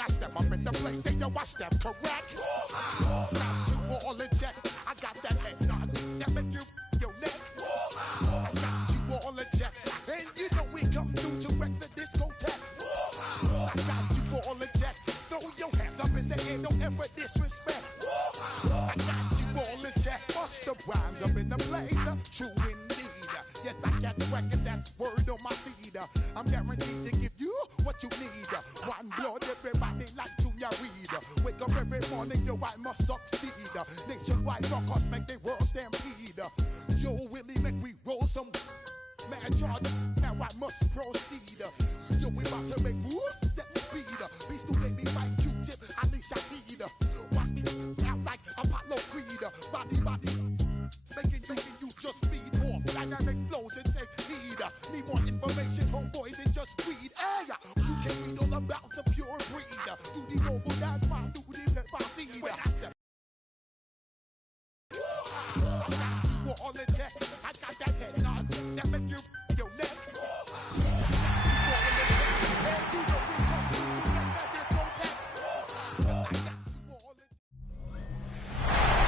I step up in the place, say yo, I step correct. Got you all in check. I got that head nod that make you your neck. I got you all in check, and you know we come through to wreck the discotheque. I got you all in check. Throw your hands up in the air, don't ever disrespect. I got you all in check. Bust the rhymes up in the place, true indeed. Yes, I got the record, that's word on my feed. I'm guaranteed to give you what you need. One blood, everybody like Junior Reed. Wake up every morning, yo, I must succeed. Nationwide rockers make the world stampede. Yo, Willie, make we roll some mad charge. Now I must proceed. Yo, we about to make moves, set speed. Beast to baby, vice Q-tip, Alicia Heed. Watch me out like Apollo Creed. Body, making you just feed off dynamic flows and take heed. Need more information, homeboy, than just read. Hey, you can read all about the pure breed. Do the mobile dance, my do the pepper seed. When I step, I got you all in check. I got that head nod that make you your neck.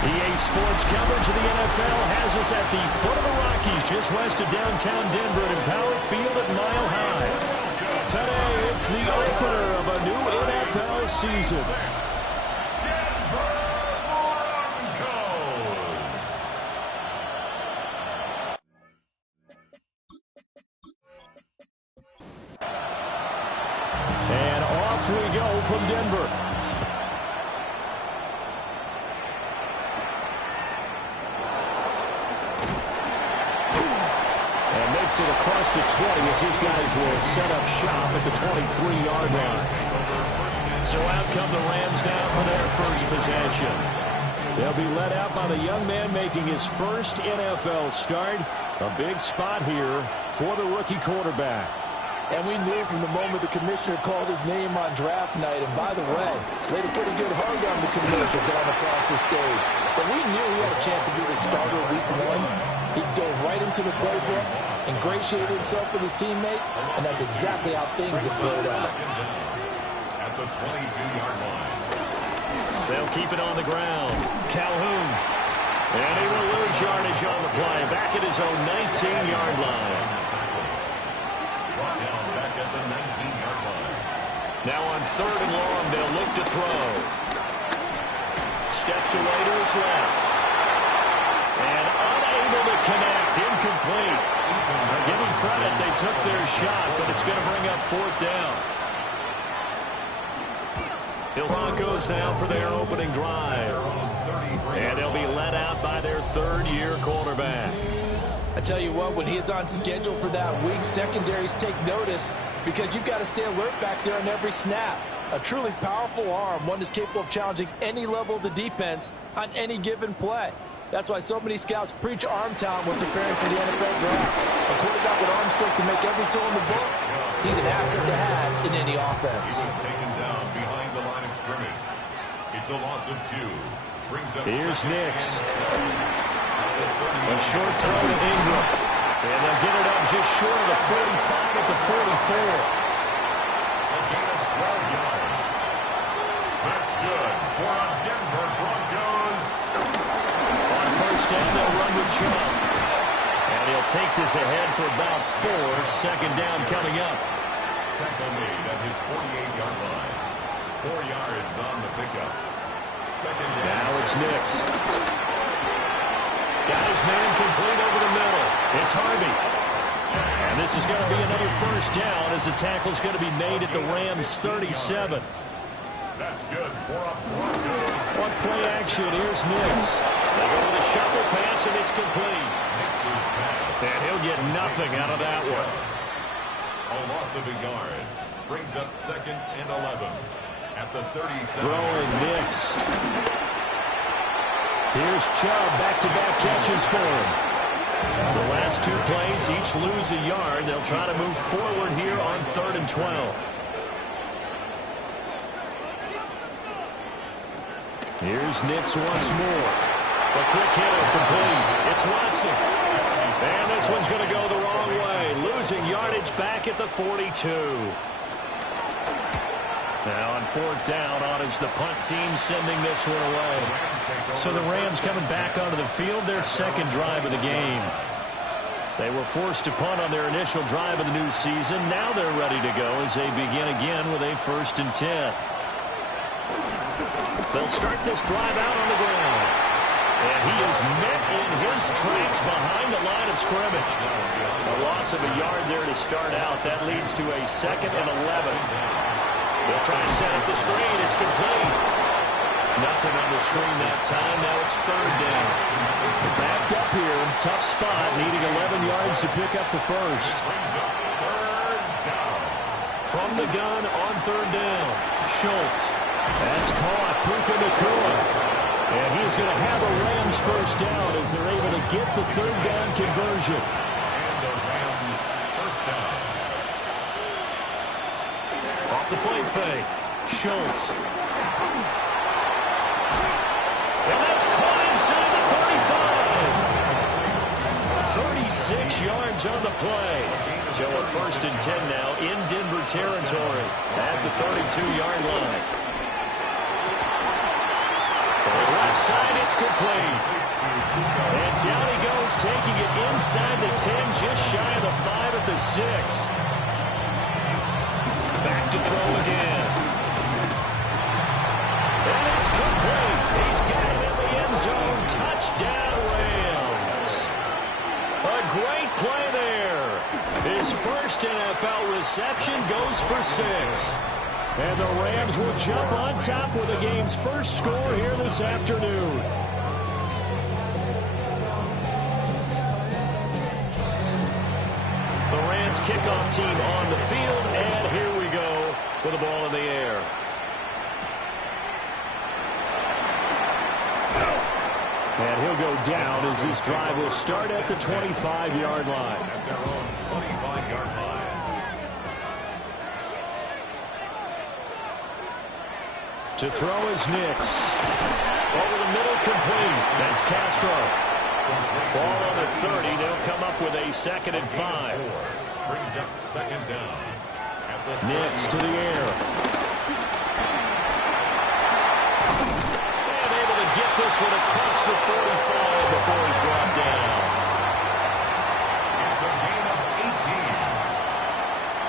EA Sports coverage of the NFL has us at the foot of the Rockies, just west of downtown Denver at Empower Field at Mile High. Today, it's the opener of a new NFL season. Denver Broncos. And off we go from Denver. It across the 20 as his guys will set up shop at the 23-yard line. So out come the Rams now for their first possession. They'll be led out by the young man making his first NFL start. A big spot here for the rookie quarterback. And we knew from the moment the commissioner called his name on draft night. And by the way, laid a pretty good hug on the commercial going across the stage. But we knew he had a chance to be the starter week one. He dove right into the playbook, ingratiated himself with his teammates, and that's exactly how things have played out. At the 22-yard line. They'll keep it on the ground. Calhoun. And he will lose yardage on the play. Back at his own 19-yard line. Brought down back at the 19-yard line. Now on 3rd and long, they'll look to throw. Steps away to his left. And unable to connect. Incomplete. Give them credit. They took their shot, but it's going to bring up 4th down. The Broncos now for their opening drive. And they'll be led out by their 3rd-year quarterback. I tell you what, when he is on schedule for that week, secondaries take notice because you've got to stay alert back there on every snap. A truly powerful arm, one that's capable of challenging any level of the defense on any given play. That's why so many scouts preach arm talent when preparing for the NFL draft. A quarterback with arm strength to make every throw in the book, he's an asset to have in any offense. He was taken down behind the line of scrimmage. It's a loss of 2. Brings up Here's Nix. A short throw to Ingram. And they'll get it up just short of the 45 at the 44. A gain of 12 yards. That's good for a Denver Broncos. On 1st down, they'll run with Chubb. And he'll take this ahead for about 4. 2nd down coming up. Tackle made at his 48-yard line. 4 yards on the pickup. 2nd down. Now it's Nix. Got his man complete over the middle. It's Harvey. And this is going to be another 1st down as the tackle's going to be made at the Rams' 37. That's good for a Broncos. One play action. Here's Nix. They go with a shuffle pass, and it's complete. Nix's pass. And he'll get nothing out of that one. A loss of a yard. Brings up 2nd and 11 at the 37. Throwing Nix. Here's Chubb, back-to-back catches for him. The last 2 plays, each lose a yard. They'll try to move forward here on 3rd and 12. Here's Nix once more. A quick hitter complete. It's Watson. And this one's going to go the wrong way. Losing yardage back at the 42. Now on fourth down, on is the punt team sending this one away. So the Rams coming back onto the field, their second drive of the game. They were forced to punt on their initial drive of the new season. Now they're ready to go as they begin again with a 1st and 10. They'll start this drive out on the ground. And he is met in his tracks behind the line of scrimmage. A loss of a yard there to start out. That leads to a 2nd and 11. They'll try and set up the screen. It's complete. Nothing on the screen that time. Now it's 3rd down. Backed up here. Tough spot. Needing 11 yards to pick up the first. From the gun on 3rd down. Schultz. That's caught. Puka Nacua. And he's going to have a Rams first down as they're able to get the 3rd down conversion. And the Rams first down. Off the play fake. Schultz. And that's caught inside the 35. 36 yards on the play. So a 1st and 10 now in Denver territory at the 32-yard line. Left side, it's complete. And down he goes, taking it inside the 10, just shy of the 5 at the 6. Back to throw again. And it's complete. He's got it in the end zone. Touchdown, Rams. A great play there. His first NFL reception goes for 6. And the Rams will jump on top with the game's first score here this afternoon. The Rams kickoff team on the field, and here we go with the ball in the air. And he'll go down as this drive will start at the 25-yard line. At their own 25-yard line. To throw is Nix. Over the middle, complete. That's Castro. Ball on the 30. They'll come up with a 2nd and 5. Brings up 2nd down. Nix to the air. And able to get this one across the 45 before he's brought down. It's a gain of 18.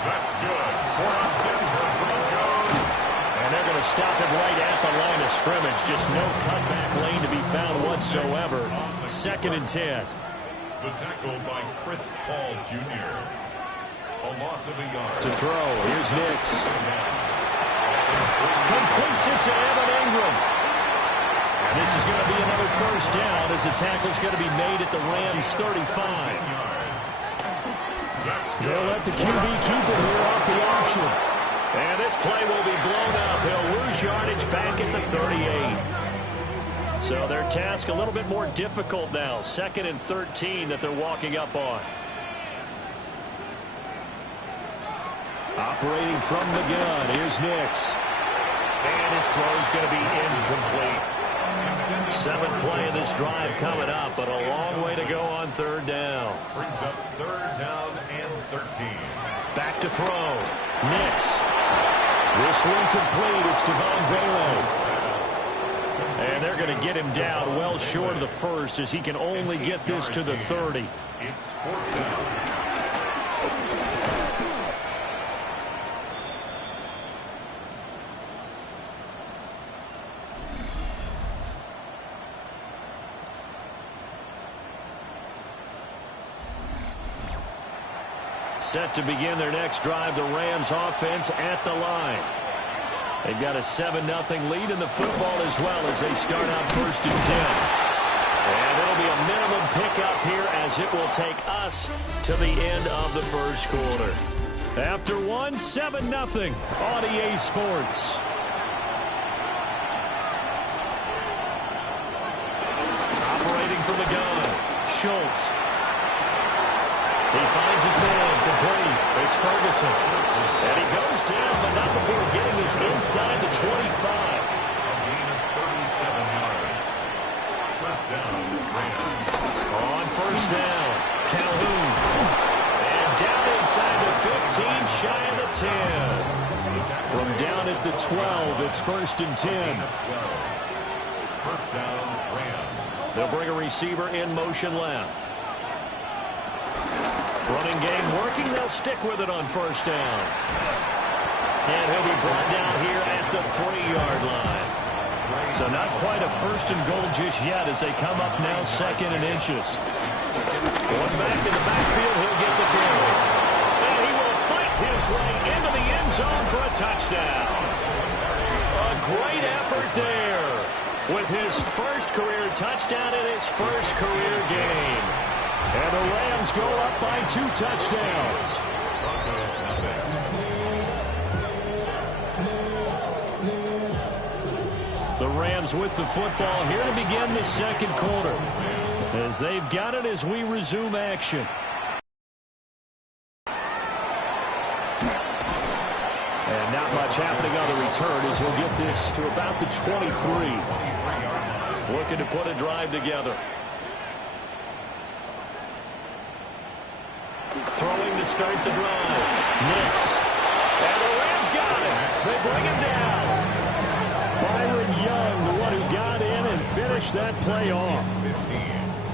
That's good for a Denver Broncos. And they're going to stop it right at the line of scrimmage. Just no cutback lane to be found whatsoever. 2nd and 10. The tackle by Chris Paul Jr. A loss of a yard. To throw. Here's Nix. Completes it to Evan Ingram. And this is going to be another 1st down as the tackle's going to be made at the Rams 35. They'll let the QB keep it here off the option. And this play will be blown up. He'll lose yardage back at the 38. So their task a little bit more difficult now. 2nd and 13 that they're walking up on. Operating from the gun. Here's Nix. And his throw's going to be incomplete. 7th play of this drive coming up, but a long way to go on 3rd down. Brings up 3rd down and 13. Back to throw. Nix. This one complete. It's Devon Velo. And they're going to get him down well short of the 1st as he can only get this to the 30. It's 4th down. Set to begin their next drive, the Rams offense at the line. They've got a 7-0 lead in the football as well as they start out 1st and 10. And it'll be a minimum pickup here as it will take us to the end of the 1st quarter. After 7-0 on EA Sports. Operating from the gun, Schultz. He finds his man, complete. It's Ferguson. And he goes down, but not before getting this inside the 25. A gain of 37 yards. First down, Rams. On 1st down, Calhoun. And down inside the 15, shy of the 10. From down at the 12, it's 1st and 10. First down, Rams. They'll bring a receiver in motion left. Running game working. They'll stick with it on 1st down. And he'll be brought down here at the 3-yard line. So not quite a 1st and goal just yet as they come up now 2nd and inches. Going back in the backfield, he'll get the carry. And he will fight his way into the end zone for a touchdown. A great effort there with his first career touchdown in his first career game. And the Rams go up by 2 touchdowns. The Rams with the football here to begin the 2nd quarter. As they've got it as we resume action. And not much happening on the return as he'll get this to about the 23. Looking to put a drive together. Throwing to start the drive. Nix. And the Rams got it. They bring him down. Byron Young, the one who got in and finished that play off.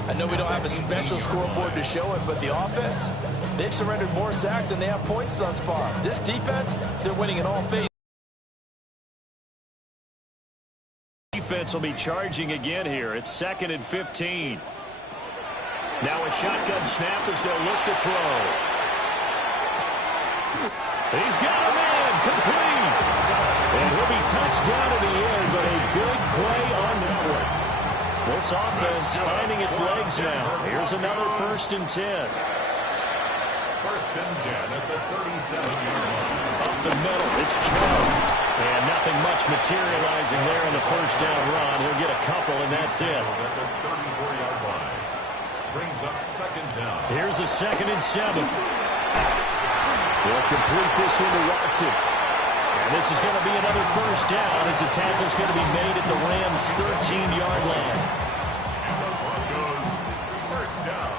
I know we don't have a special scoreboard to show it, but the offense, they've surrendered more sacks than they have points thus far. This defense, they're winning in all phases. Defense will be charging again here. It's 2nd and 15. Now a shotgun snap as they'll look to throw. He's got him in, complete. And he'll be touched down in the air, but a big play on that one. This offense finding its legs now. Here's another 1st and 10. 1st and 10 at the 37-yard line. Up the middle, it's Chubb. And nothing much materializing there in the 1st down run. He'll get a couple, and that's it. At the 34-yard line. Brings up 2nd down. Here's a 2nd and 7. They'll complete this one to Watson. And this is going to be another 1st down as the tackle's going to be made at the Rams' 13-yard line. And the Broncos, 1st down.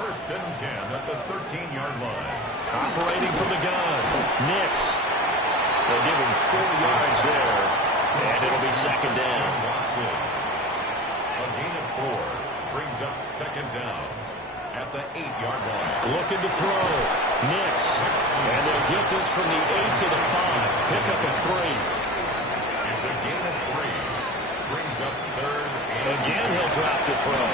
1st and 10 at the 13-yard line. Operating from the gun. Nix. They'll give him 4 yards there. And it'll be 2nd down. A gain of 4. Brings up 2nd down at the 8-yard line. Looking to throw. Nix. And they'll get this from the 8 to the 5. Pick up a 3. It's a gain of 3. Brings up 3rd and again, he'll drop to throw.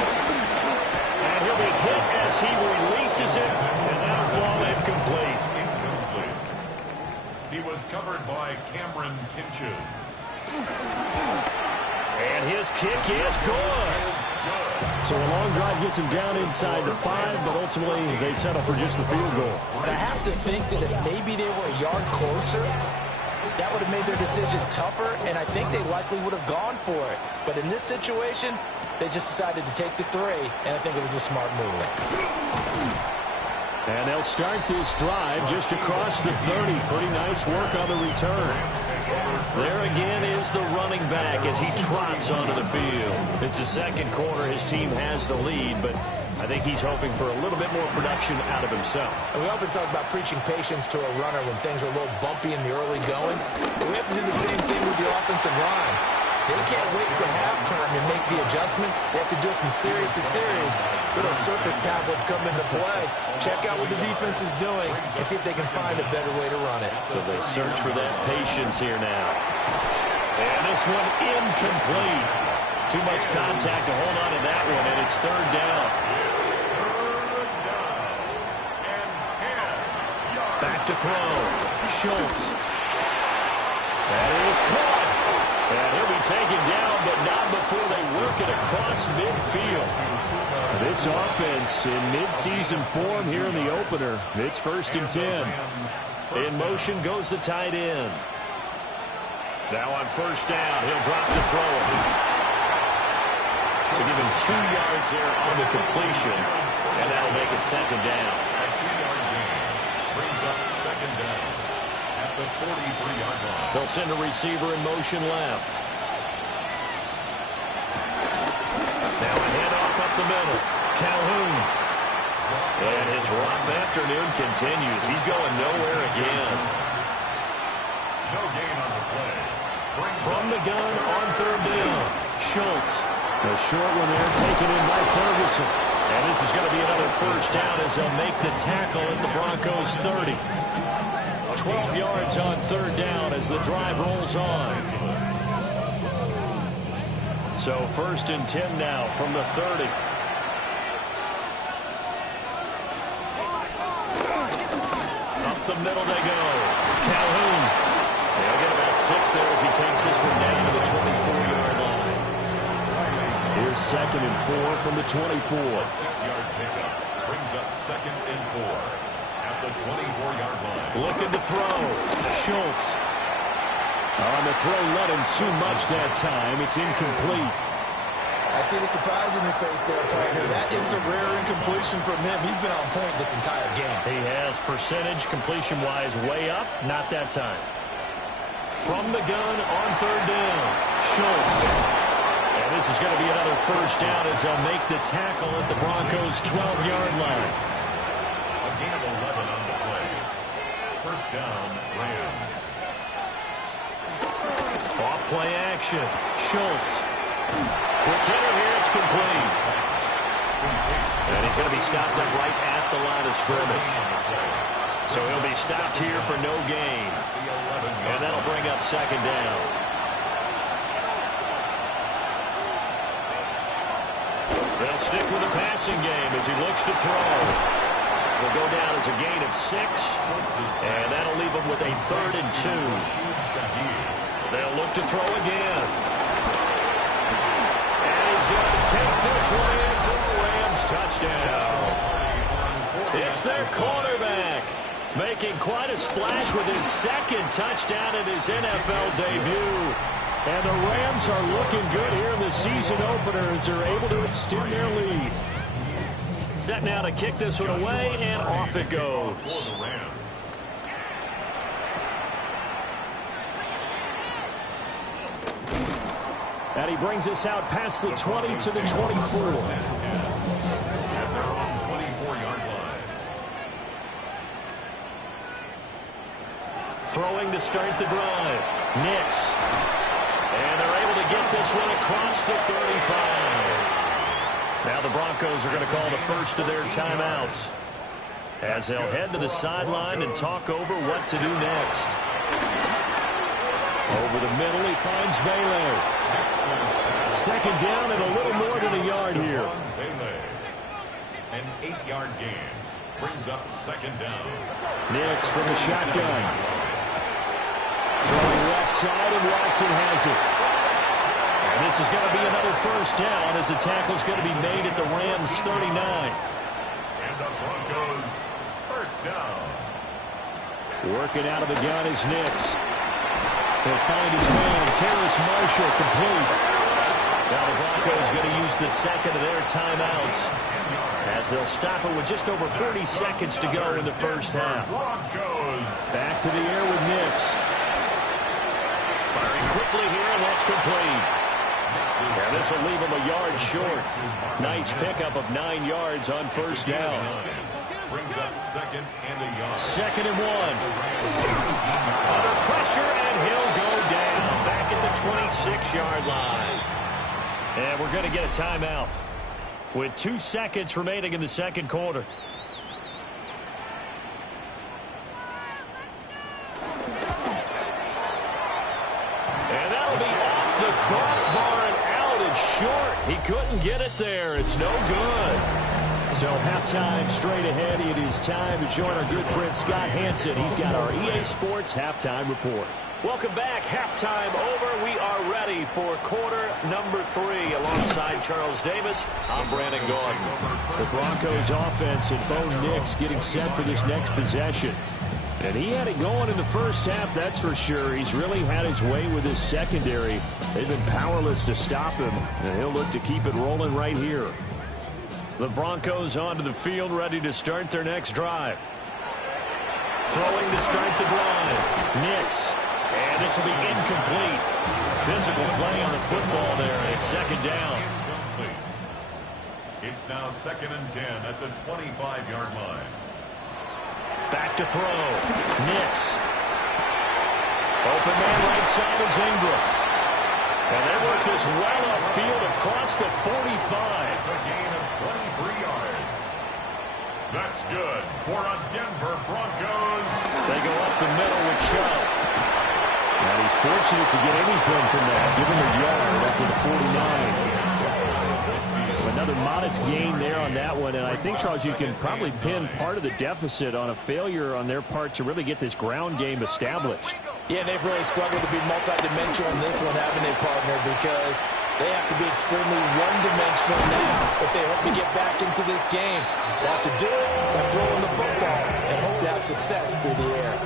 And he'll be hit as he releases it. And that'll fall incomplete. Incomplete. He was covered by Cameron Kinchins. And his kick is good. So a long drive gets him down inside the 5, but ultimately they settle for just the field goal. I have to think that if maybe they were a yard closer, that would have made their decision tougher, and I think they likely would have gone for it. But in this situation, they just decided to take the 3, and I think it was a smart move. And they'll start this drive just across the 30. Pretty nice work on the return. There again is the running back as he trots onto the field. It's the 2nd quarter. His team has the lead, but I think he's hoping for a little bit more production out of himself. And we often talk about preaching patience to a runner when things are a little bumpy in the early going. But we have to do the same thing with the offensive line. They can't wait to halftime and make the adjustments. They have to do it from series to series. So those surface tablets come into play. Check out what the defense is doing and see if they can find a better way to run it. So they search for that patience here now. And this one incomplete. Too much contact to hold on to that one, and it's 3rd down. Back to throw. Schultz. That is caught. And he'll be taken down, but not before they work it across midfield. This offense in midseason form here in the opener. It's 1st and 10. In motion goes the tight end. Now on 1st down, he'll drop the throw. So give him 2 yards there on the completion, and that'll make it 2nd down. A 2-yard gain brings up 2nd down at the 43-yard line. They'll send a receiver in motion left. Now a handoff up the middle. Calhoun. And his rough afternoon continues. He's going nowhere again. From the gun on third down, Schultz. The short one there taken in by Ferguson. And this is going to be another first down as they'll make the tackle at the Broncos 30. 12 yards on third down as the drive rolls on. So 1st and 10 now from the 30. Up the middle they go. Calhoun. They'll get about 6 there as he takes this one down to the 24-yard line. Here's 2nd and 4 from the 24. 6-yard pickup brings up 2nd and 4 at the 24-yard line. Looking to throw. Schultz. On the throw, let him too much that time. It's incomplete. I see the surprise in your face there, partner. That is a rare incompletion from him. He's been on point this entire game. He has percentage completion-wise way up. Not that time. From the gun on third down, Schultz. And this is going to be another first down as they'll make the tackle at the Broncos' 12-yard line. A gain of 11 on the play. First down, Rams. Off play action. Schultz. Quick hitter here. It's complete. And he's going to be stopped up right at the line of scrimmage. So he'll be stopped here for no gain. And that'll bring up 2nd down. They'll stick with the passing game as he looks to throw. Will go down as a gain of 6. And that'll leave him with a 3rd and 2. They'll look to throw again. And he's going to take this one in for a Rams touchdown. It's their quarterback making quite a splash with his 2nd touchdown in his NFL debut. And the Rams are looking good here in the season opener as they're able to extend their lead. Set now to kick this one away, and off it goes. And he brings us out past the 20 to the 24. At their own 24-yard line. Throwing to start the drive. Nix. And they're able to get this one across the 35. Now the Broncos are going to call the first of their timeouts as they'll head to the sideline and talk over what to do next. Over the middle, he finds Vele. 2nd down and a little more than a yard here. An 8-yard gain brings up 2nd down. Nix from the shotgun. Throwing left side, and Watson has it. And this is going to be another first down as the tackle's going to be made at the Rams' 39. And the Broncos first down. Working out of the gun is Nix. He'll find his man, Terrace Marshall, complete. Now the Broncos going to use the 2nd of their timeouts as they'll stop it with just over 40 seconds to go in the first half. Back to the air with Nix. Firing quickly here, and that's complete. And this will leave him a yard short. Nice pickup of 9 yards on first down. Brings up 2nd and a yard. 2nd and 1. Under pressure, and he'll go down back at the 26-yard line. And we're going to get a timeout with 2 seconds remaining in the second quarter. And that'll be off the crossbar and out and short. He couldn't get it there. It's no good. So halftime straight ahead. It is time to join our good friend Scott Hansen. He's got our EA Sports halftime report. Welcome back. Halftime over. We are ready for quarter number 3. Alongside Charles Davis, I'm Brandon Gordon. The Broncos offense and Bo Nix getting set for this next possession. And he had it going in the first half, that's for sure. He's really had his way with his secondary. They've been powerless to stop him, and he'll look to keep it rolling right here. The Broncos onto the field, ready to start their next drive. Throwing to start the drive. Nix. And this will be incomplete. Physical play on the football there, and it's 2nd down. It's now 2nd and 10 at the 25-yard line. Back to throw. Nix. Open man right side is Ingram. And they work this well upfield across the 45. It's a gain of 23 yards. That's good for a Denver Broncos. They go up the middle with Chubb. And he's fortunate to get anything from that. Give him a yard up to the 49. Another modest gain there on that one. And I think, Charles, you can probably pin part of the deficit on a failure on their part to really get this ground game established. Yeah, they've really struggled to be multidimensional in this one, haven't they, partner? Because they have to be extremely one-dimensional now if they hope to get back into this game. They have to do it by throwing the football and hope to have success through the air.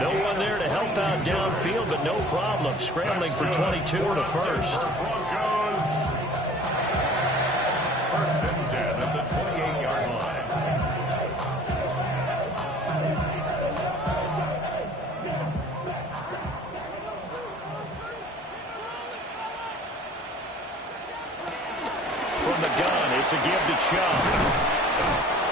No one there to help out downfield, but no problem. Scrambling for 22 and a first. Broncos. First and 10 at the 28-yard line. From the gun, it's a give to Chubb.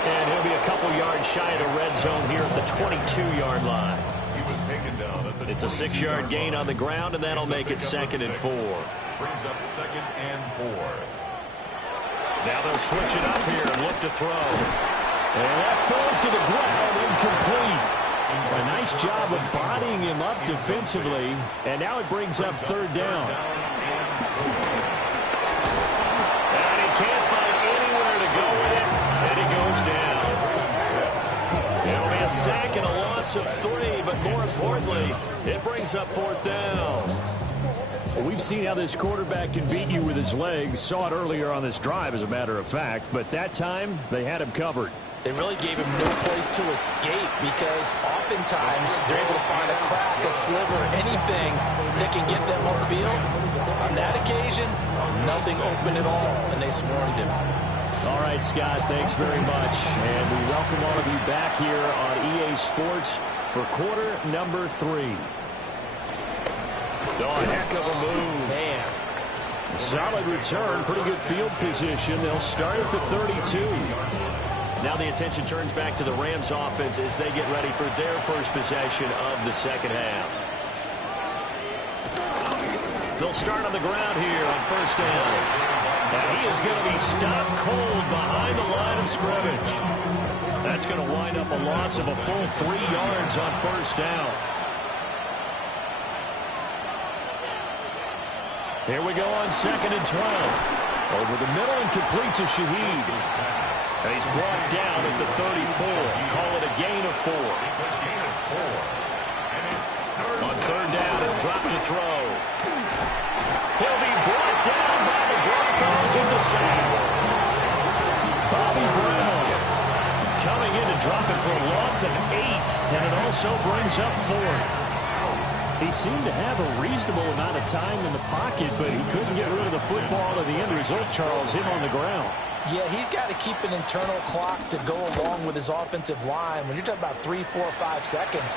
And he'll be a couple yards shy of the red zone here at the 22-yard line. He was taken down at the It's a 6-yard gain on the ground, and that'll make it 2nd and 4. Brings up 2nd and 4. Now they'll switch it up here and look to throw. And that falls to the ground, incomplete. A nice job of bodying him up defensively, and now it brings up 3rd down. And he can't find anywhere to go with it, and he goes down. It'll be a sack and a loss of 3, but more importantly, it brings up 4th down. Well, we've seen how this quarterback can beat you with his legs. Saw it earlier on this drive, as a matter of fact. But that time, they had him covered. They really gave him no place to escape because oftentimes they're able to find a crack, a sliver, anything that can get them upfield. On that occasion, nothing open at all, and they swarmed him. All right, Scott, thanks very much. And we welcome all of you back here on EA Sports for quarter number 3. Oh, a heck of a move. Man. Solid return, pretty good field position. They'll start at the 32. Now the attention turns back to the Rams offense as they get ready for their first possession of the second half. They'll start on the ground here on 1st down. And he is going to be stopped cold behind the line of scrimmage. That's going to wind up a loss of a full 3 yards on 1st down. Here we go on 2nd and 12. Over the middle and complete to Shaheed. And he's brought down at the 34. Call it a gain of 4. It's a gain of 4. And it's 3rd. On 3rd down, and drop to throw. He'll be brought down by the Broncos. It's a sack. Bobby Brown coming in to drop it for a loss of 8. And it also brings up 4th. He seemed to have a reasonable amount of time in the pocket, but he couldn't get rid of the football, and the end result, Charles, him on the ground. Yeah, he's got to keep an internal clock to go along with his offensive line. When you're talking about 3, 4, 5 seconds,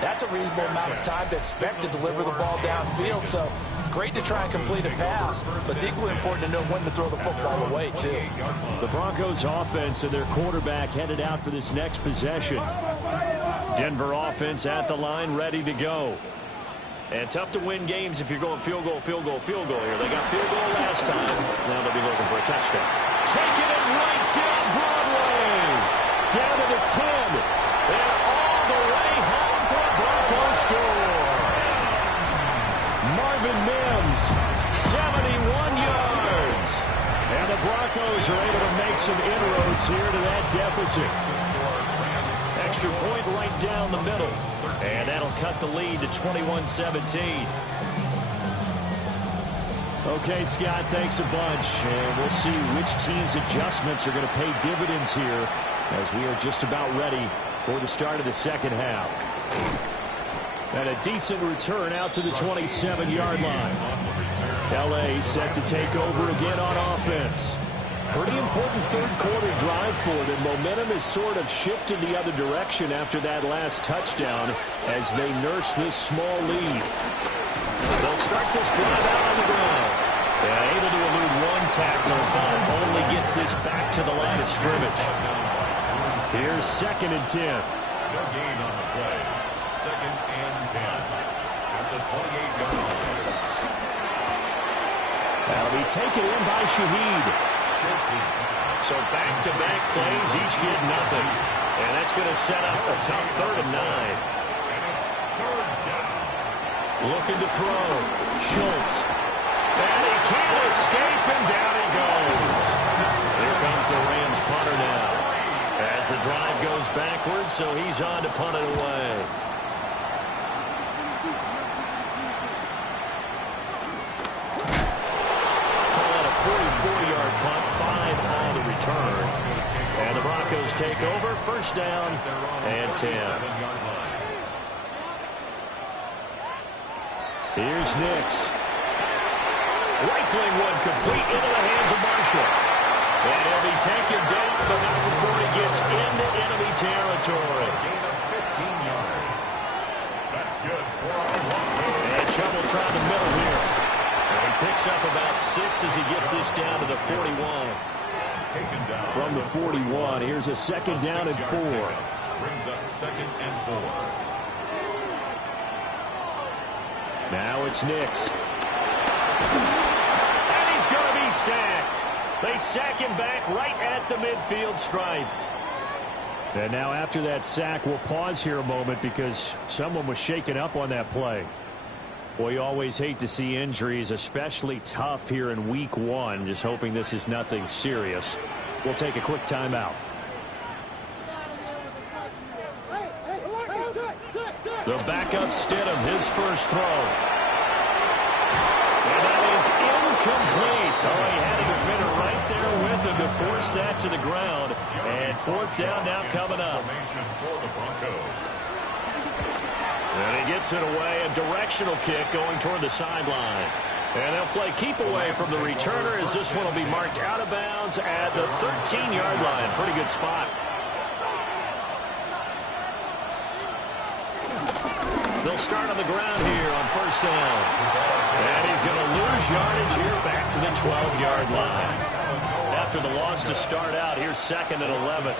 that's a reasonable amount of time to expect to deliver the ball downfield. So great to try and complete a pass, but it's equally important to know when to throw the football away, too. The Broncos offense and their quarterback headed out for this next possession. Denver offense at the line, ready to go. And tough to win games if you're going field goal, field goal, field goal here. They got field goal last time. Now they'll be looking for a touchdown. Taking it right down Broadway. Down to the 10. And all the way home for a Broncos score. Marvin Mims, 71 yards. And the Broncos are able to make some inroads here to that deficit. Extra point right down the middle. And that'll cut the lead to 21-17. Okay, Scott, thanks a bunch. And we'll see which team's adjustments are going to pay dividends here as we are just about ready for the start of the second half. And a decent return out to the 27-yard line. L.A. set to take over again on offense. Pretty important third quarter drive for them. Momentum has sort of shifted the other direction after that last touchdown as they nurse this small lead. They'll start this drive out on the ground. And able to elude one tackler, but only gets this back to the line of scrimmage. Here's 2nd and 10. No gain on the play. 2nd and 10. At the 28-yard line. That'll be taken in by Shaheed. So back-to-back plays, each get nothing. And that's going to set up a tough 3rd and 9. And it's 3rd down. Looking to throw. Schultz. And he can't escape, and down he goes. Here comes the Rams punter now. As the drive goes backwards, so he's on to punt it away. Call it a 44-yard punt, 5 on the return. And the Broncos take over, 1st down and 10. Here's Nix. Rifling one complete into the hands of Marshall. And he'll be taken down, but not before he gets into enemy territory. Gain of 15 yards. That's good. And Chubb will try the middle here. And he picks up about 6 as he gets this down to the 41. Taken down. From the 41, here's a 2nd down and 4. Brings up 2nd and 4. Now it's Nix. And he's going to be sacked. They sack him back right at the midfield stripe. And now after that sack, we'll pause here a moment because someone was shaken up on that play. Well, you always hate to see injuries, especially tough here in week 1. Just hoping this is nothing serious. We'll take a quick timeout. The backup Stidham, his first throw. And that is incomplete. Oh, he had a defender right there with him to force that to the ground. And 4th down now coming up. And he gets it away, a directional kick going toward the sideline. And they'll play keep away from the returner as this one will be marked out of bounds at the 13-yard line. Pretty good spot. They'll start on the ground here on 1st down. And he's going to lose yardage here back to the 12-yard line. After the loss to start out, here's 2nd and 11.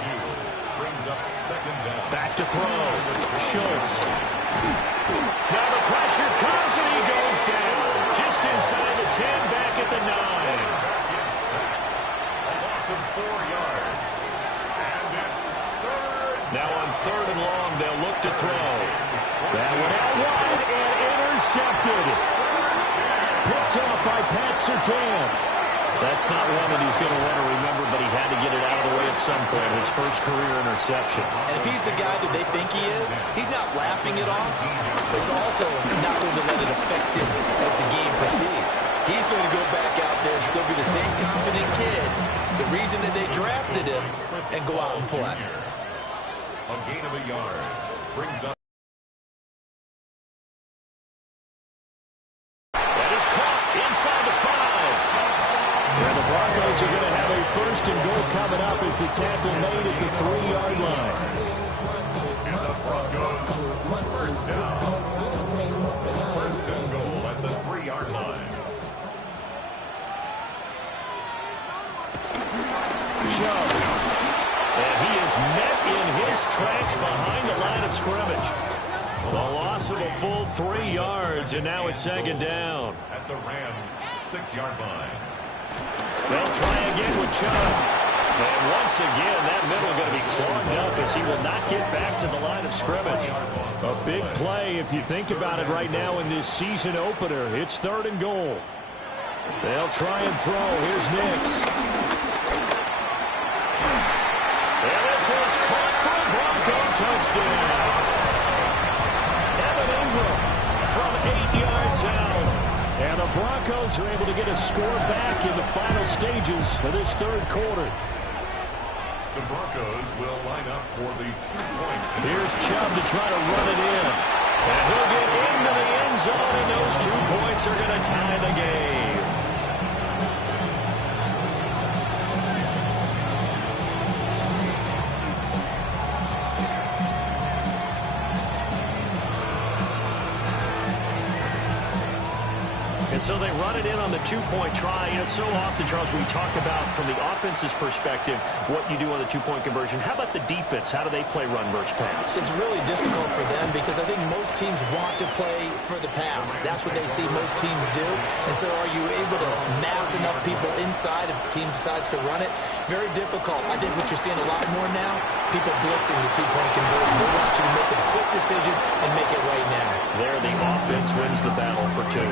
Back to throw. Schultz. Now the pressure comes and he goes down. Just inside the 10, back at the 9. A loss of 4 yards. And it's 3rd. Now on 3rd and long, they'll look to throw. That one out wide and intercepted. Picked off by Pat Surtain. That's not one that he's going to want to remember, but he had to get it out of the way at some point. His first career interception. And if he's the guy that they think he is, he's not laughing it off, but he's also not going to let it affect him as the game proceeds. He's going to go back out there, still be the same confident kid, the reason that they drafted him, and go out and play. A gain of a yard brings up. That is caught inside the 5. And the Broncos are going to have a 1st and goal coming up as the tackle made at the 3-yard line. And the Broncos 1st down. 1st and goal at the 3-yard line. Chubb. And he is met in his tracks behind the line of scrimmage. The loss of a full 3 yards, and now it's 2nd down. At the Rams 6-yard line. They'll try again with Chubb. And once again, that middle going to be clogged up as he will not get back to the line of scrimmage. A big play if you think about it right now in this season opener. It's 3rd and goal. They'll try and throw. Here's Nix. And this is caught for a Bronco touchdown. Evan Ingram from 8 yards out. And the Broncos are able to get a score back in the final stages of this 3rd quarter. The Broncos will line up for the 2-point. Here's Chubb to try to run it in. And he'll get into the end zone, and those 2 points are going to tie the game. And so they run it in on the two-point try. You know, so often, Charles, we talk about from the offense's perspective what you do on the two-point conversion. How about the defense? How do they play run versus pass? It's really difficult for them because I think most teams want to play for the pass. That's what they see most teams do. And so are you able to mass enough people inside if the team decides to run it? Very difficult. I think what you're seeing a lot more now, people blitzing the two-point conversion. They want you to make a quick decision and make it right now. There, the offense wins the battle for 2.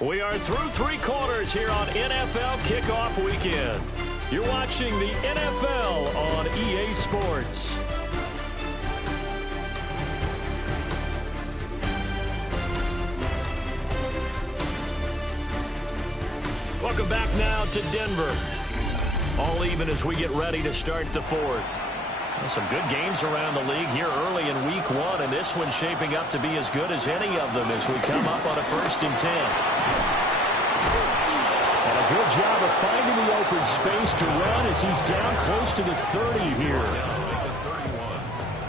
We are through 3 quarters here on NFL Kickoff Weekend. You're watching the NFL on EA Sports. Welcome back now to Denver. All even as we get ready to start the 4th. Some good games around the league here early in week 1, and this one's shaping up to be as good as any of them as we come up on a 1st and 10. And a good job of finding the open space to run as he's down close to the 30 here.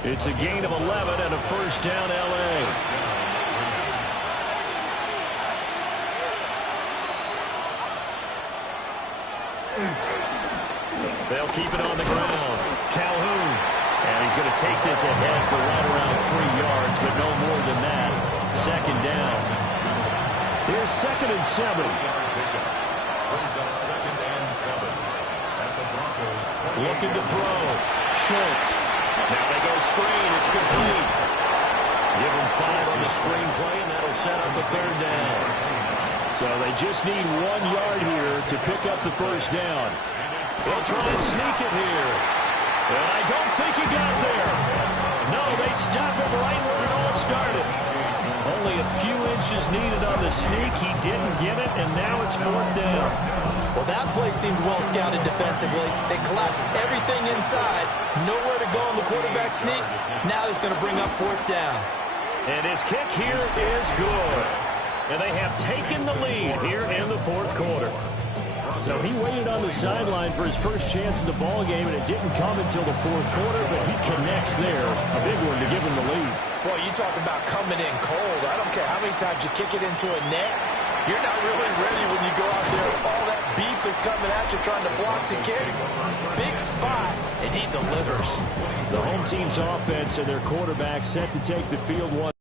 It's a gain of 11 and a 1st down, L.A. They'll keep it on the ground. Calhoun. And he's going to take this ahead for right around 3 yards, but no more than that. 2nd down. Here's 2nd and 7. Looking to throw. Schultz. Now they go screen. It's complete. Give him 5 on the screen play, and that'll set up the 3rd down. So they just need 1 yard here to pick up the 1st down. They'll try and sneak it here. And I don't think he got there. No, they stop him right where it all started. Only a few inches needed on the sneak. He didn't get it, and now it's 4th down. Well, that play seemed well scouted defensively. They collapsed everything inside. Nowhere to go on the quarterback sneak. Now he's going to bring up 4th down. And his kick here is good. And they have taken the lead here in the 4th quarter. So he waited on the sideline for his first chance in the ball game, and it didn't come until the 4th quarter, but he connects there. A big one to give him the lead. Boy, you talk about coming in cold. I don't care how many times you kick it into a net. You're not really ready when you go out there. All that beef is coming at you trying to block the kick. Big spot, and he delivers. The home team's offense and their quarterback set to take the field one.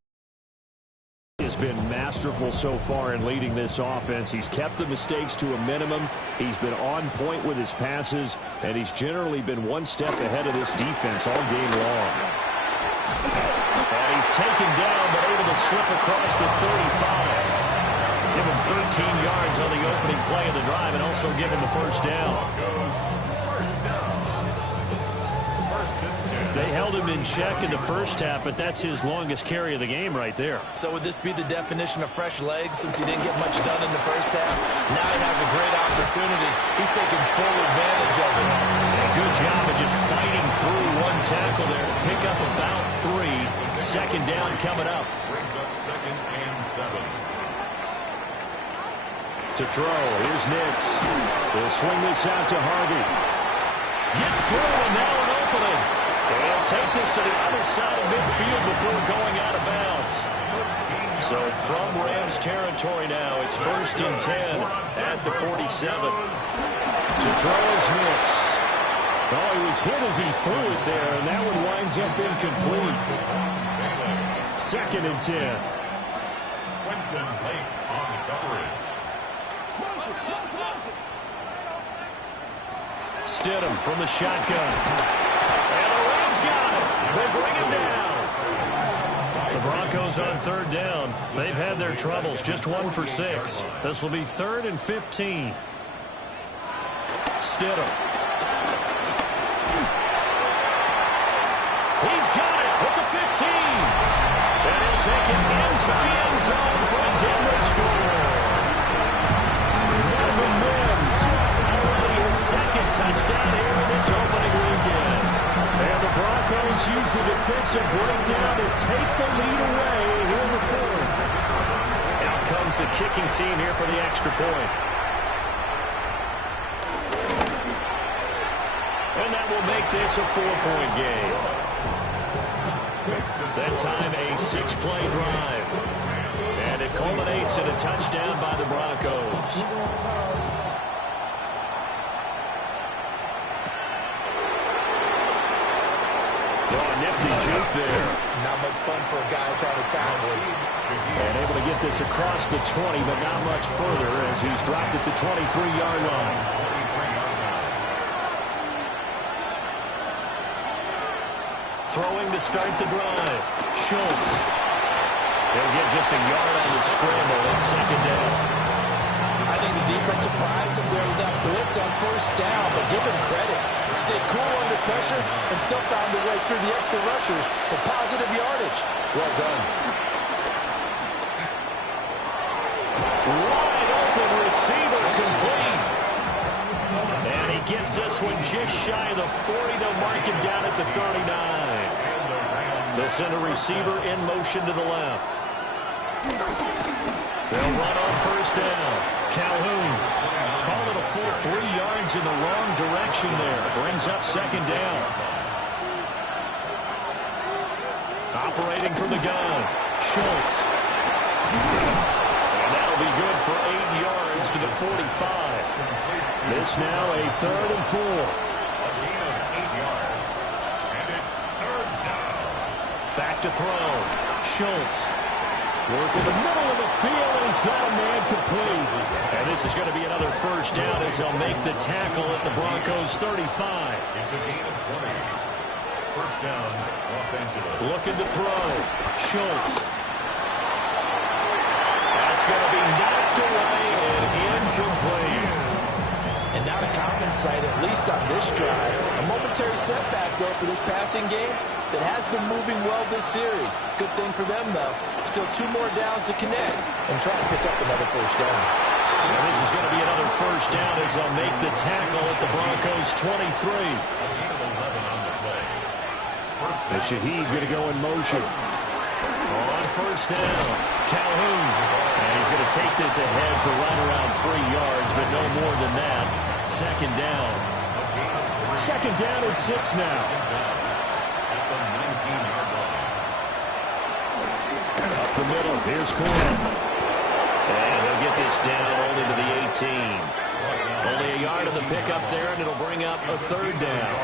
Has been masterful so far in leading this offense. He's kept the mistakes to a minimum. He's been on point with his passes, and he's generally been one step ahead of this defense all game long. And he's taken down, but able to slip across the 35. Give him 13 yards on the opening play of the drive, and also give him the 1st down. They held him in check in the 1st half, but that's his longest carry of the game right there. So would this be the definition of fresh legs since he didn't get much done in the 1st half? Now he has a great opportunity. He's taking full advantage of it. A good job of just fighting through one tackle there to pick up about 3. 2nd down coming up. Brings up 2nd and 7. To throw, here's Nix. He'll swing this out to Harvey. Gets through, and now an opening. They'll take this to the other side of midfield before going out of bounds. So from Rams territory now, it's 1st and 10 at the 47. To throw is Nix. Oh, he was hit as he threw it there, and that one winds up incomplete. 2nd and 10. Quentin Lake on the coverage. Stidham from the shotgun. And the Rams got it. They bring him down. The Broncos on 3rd down. They've had their troubles. Just 1 for 6. This will be 3rd and 15. Stidham. He's got it at the 15. And he'll take it into the end zone for a Denver score. Melvin Mims, already his 2nd touchdown here in this opening weekend. And the Broncos use the defensive breakdown to take the lead away here in the 4th. Out comes the kicking team here for the extra point. And that will make this a 4-point game. That time a 6-play drive. And it culminates in a touchdown by the Broncos. Nifty juke there. Not much fun for a guy trying to tackle him. And able to get this across the 20, but not much further as he's dropped it to 23-yard line. Throwing to start the drive. Schultz. He'll get just a yard on the scramble at second down. I think the defense surprised him there with that blitz on first down, but give him credit. Stayed cool under pressure and still found a way through the extra rushers for positive yardage. Well done. Wide open receiver complete. And he gets this one just shy of the 40. They'll mark him down at the 39. They'll send a receiver in motion to the left. They'll run on first down. Calhoun. Call it a full 3 yards in the wrong direction there. Brings up second down. Operating from the gun. Schultz. And that'll be good for 8 yards to the 45. This now a 3rd and 4. A gain of 8 yards. And it's 3rd down. Back to throw. Schultz. Work in the middle of the field, and he's got a man complete. And this is going to be another first down as they'll make the tackle at the Broncos' 35. It's a gain of 20. First down, Los Angeles. Looking to throw. Schultz. That's going to be knocked away and incomplete. And now to common sight, at least on this drive. A momentary setback, though, for this passing game that has been moving well this series. Good thing for them, though. Still 2 more downs to connect and try to pick up another first down. And this is going to be another first down as they'll make the tackle at the Broncos' 23. A gain of 11 on the play. First The Shaheed going to go in motion. On first down, Calhoun. And he's going to take this ahead for right around 3 yards, but no more than that. Second down. Second down and 6 now. at the 19-yard line. Up the middle, here's Corn. And they'll get this down only to the 18. Only a yard of the pickup there, and it'll bring up a 3rd down.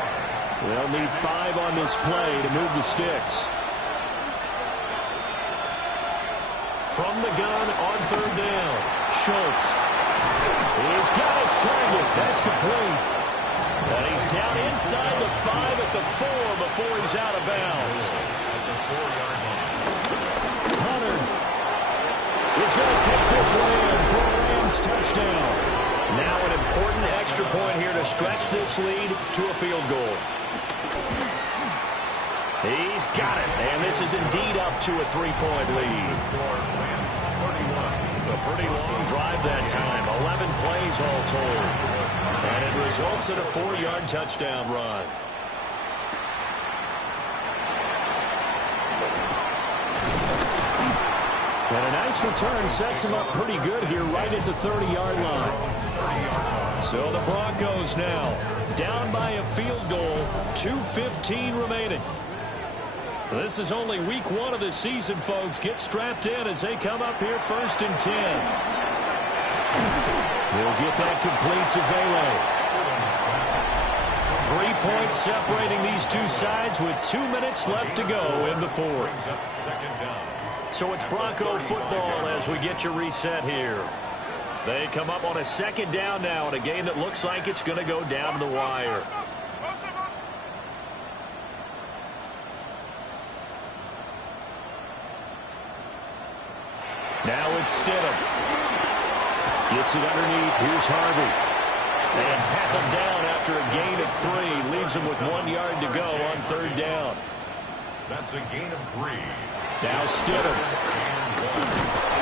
They'll need 5 on this play to move the sticks. From the gun on 3rd down, Schultz. He's got his target. That's complete. And he's down inside the 5 at the 4 before he's out of bounds. At the 4-yard line. Hunter is going to take this one in for a Rams touchdown. Now an important extra point here to stretch this lead to a field goal. He's got it, and this is indeed up to a 3-point lead. A pretty long drive that time, 11 plays all told. And it results in a 4-yard touchdown run. And a nice return sets him up pretty good here right at the 30-yard line. So the Broncos now down by a field goal, 2:15 remaining. This is only week 1 of the season, folks. Get strapped in as they come up here 1st and 10. They'll get that complete to Vele. 3 points separating these two sides with 2 minutes left to go in the 4th. So it's Bronco football as we get your reset here. They come up on a 2nd down now in a game that looks like it's going to go down to the wire. Now it's Stidham. Gets it underneath. Here's Harvey. And tackled down after a gain of 3. Leaves him with 1 yard to go on 3rd down. That's a gain of 3. Now Stidham.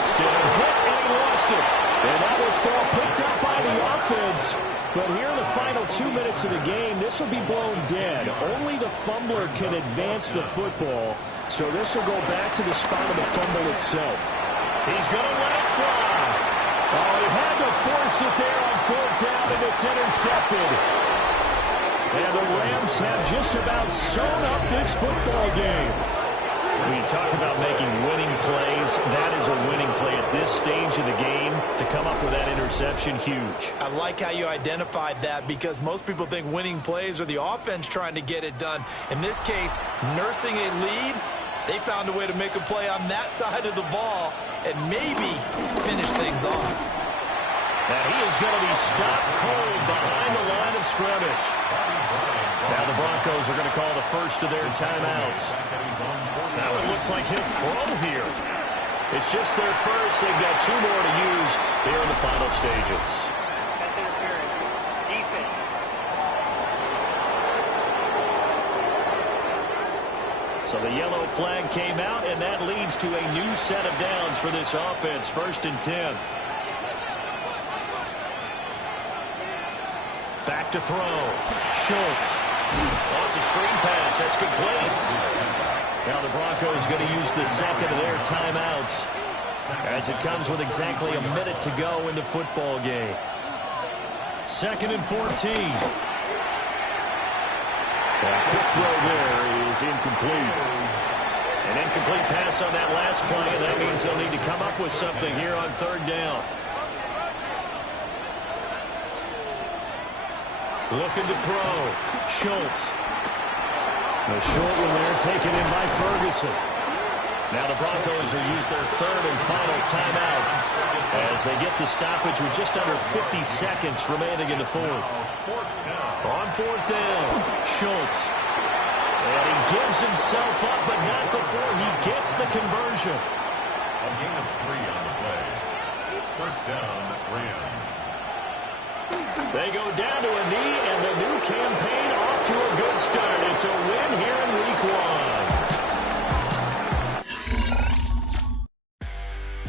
Stidham hit and he lost it. And that was ball picked up by the offense. But here in the final 2 minutes of the game, this will be blown dead. Only the fumbler can advance the football. So this will go back to the spot of the fumble itself. He's going to let it fly. Oh, he had to force it there on 4th down, and it's intercepted. And the Rams have just about sewn up this football game. When you talk about making winning plays, that is a winning play at this stage of the game. To come up with that interception, huge. I like how you identified that, because most people think winning plays are the offense trying to get it done. In this case, nursing a lead, they found a way to make a play on that side of the ball and maybe finish things off. And he is going to be stopped cold behind the line of scrimmage. Now the Broncos are going to call the first of their timeouts. Now it looks like he'll throw here. It's just their first. They've got 2 more to use here in the final stages. Pass interference. Defense. So the yellow flag came out, and that leads to a new set of downs for this offense. 1st and 10. Back to throw. Schultz. Wants a screen pass. That's complete. Now the Broncos going to use the second of their timeouts as it comes with exactly a minute to go in the football game. 2nd and 14. That quick throw there is incomplete. An incomplete pass on that last play, and that means they'll need to come up with something here on 3rd down. Looking to throw. Schultz. The short one there taken in by Ferguson. Now the Broncos will use their 3rd and final timeout as they get the stoppage with just under 50 seconds remaining in the 4th. On 4th down, Schultz. And he gives himself up, but not before he gets the conversion. A gain of 3 on the play. 1st down, Rams. They go down to a knee, and the new campaign off to a good start. It's a win here in Week 1.